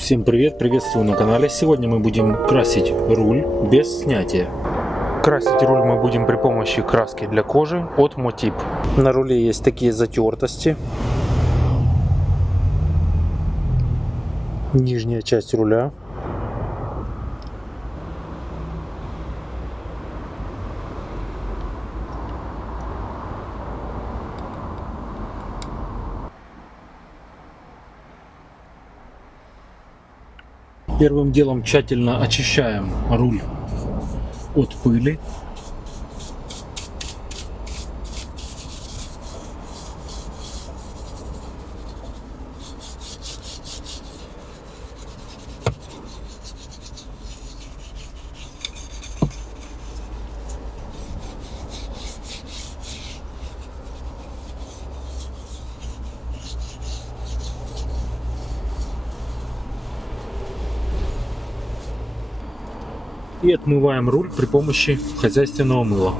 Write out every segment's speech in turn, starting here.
Всем привет, приветствую на канале. Сегодня мы будем красить руль без снятия. Красить руль мы будем при помощи краски для кожи от Motip. На руле есть такие затертости. Нижняя часть руля. Первым делом тщательно очищаем руль от пыли. И отмываем руль при помощи хозяйственного мыла.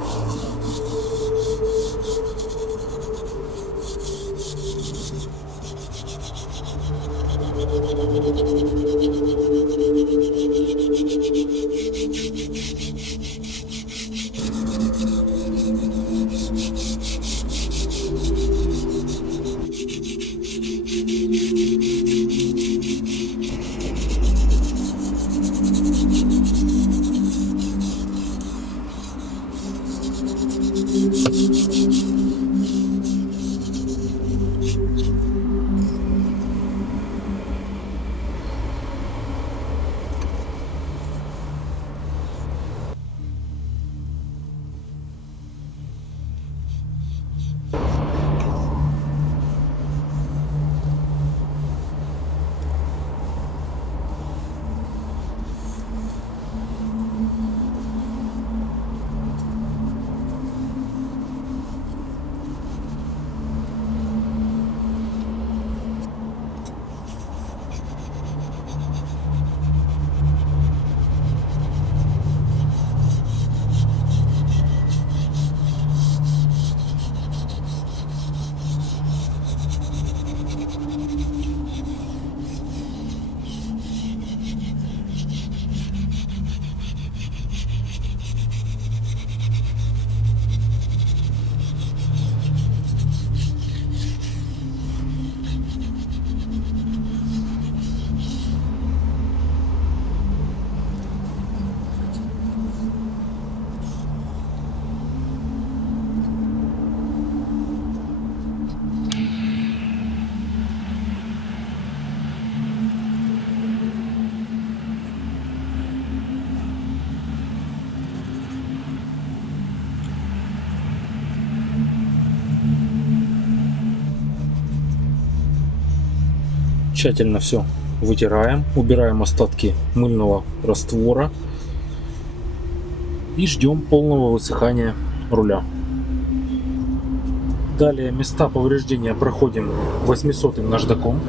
Тщательно все вытираем, убираем остатки мыльного раствора и ждем полного высыхания руля. Далее места повреждения проходим 800-м наждаком.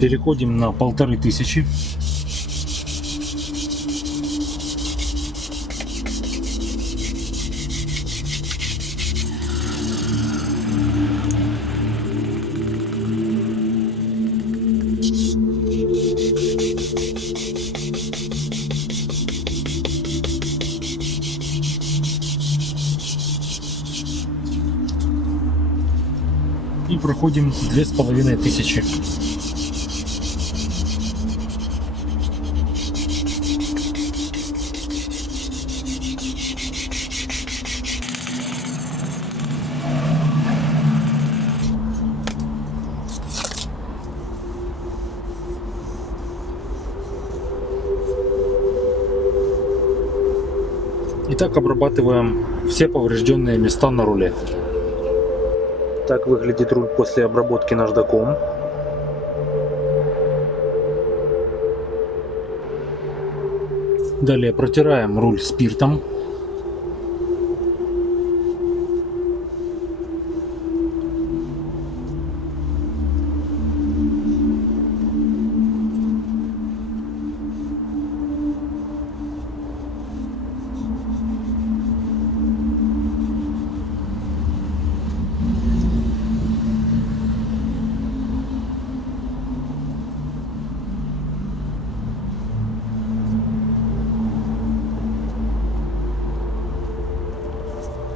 Переходим на 1500. И проходим 2500. И так обрабатываем все поврежденные места на руле. Так выглядит руль после обработки наждаком. Далее протираем руль спиртом.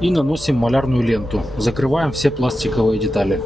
И наносим малярную ленту. Закрываем все пластиковые детали.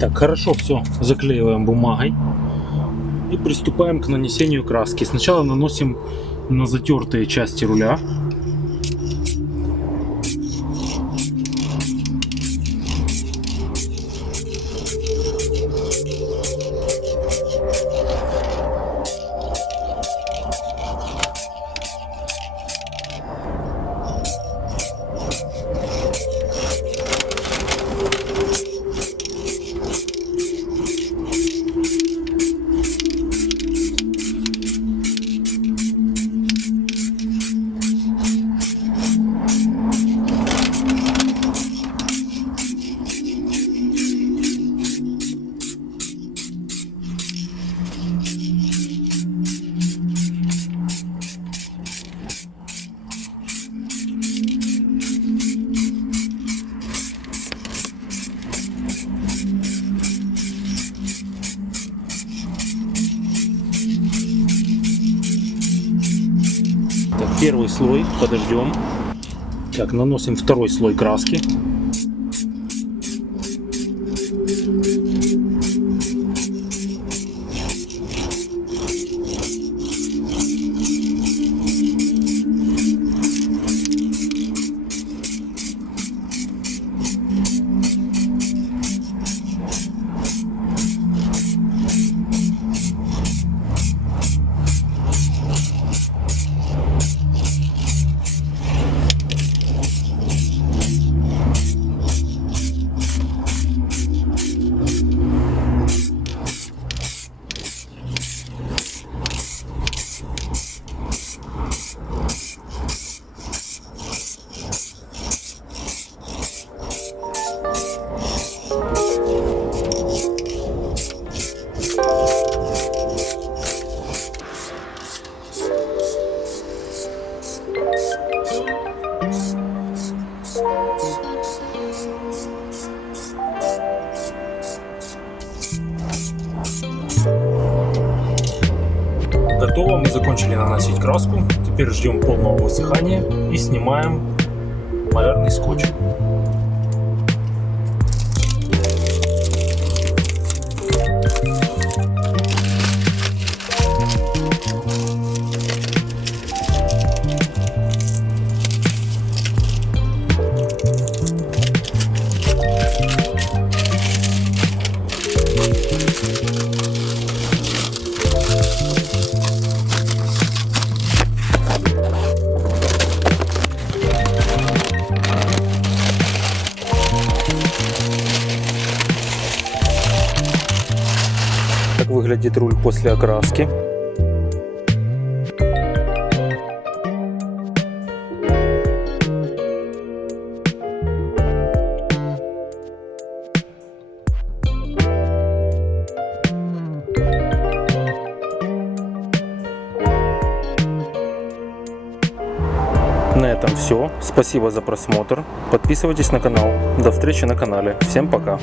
Так, хорошо все заклеиваем бумагой и приступаем к нанесению краски. Сначала наносим на затертые части руля. Первый слой подождем. Так, наносим второй слой краски. Готово, мы закончили наносить краску. Теперь ждем полного высыхания и снимаем малярный скотч. выглядит руль после окраски. На этом все. Спасибо за просмотр. Подписывайтесь на канал. До встречи на канале. Всем пока.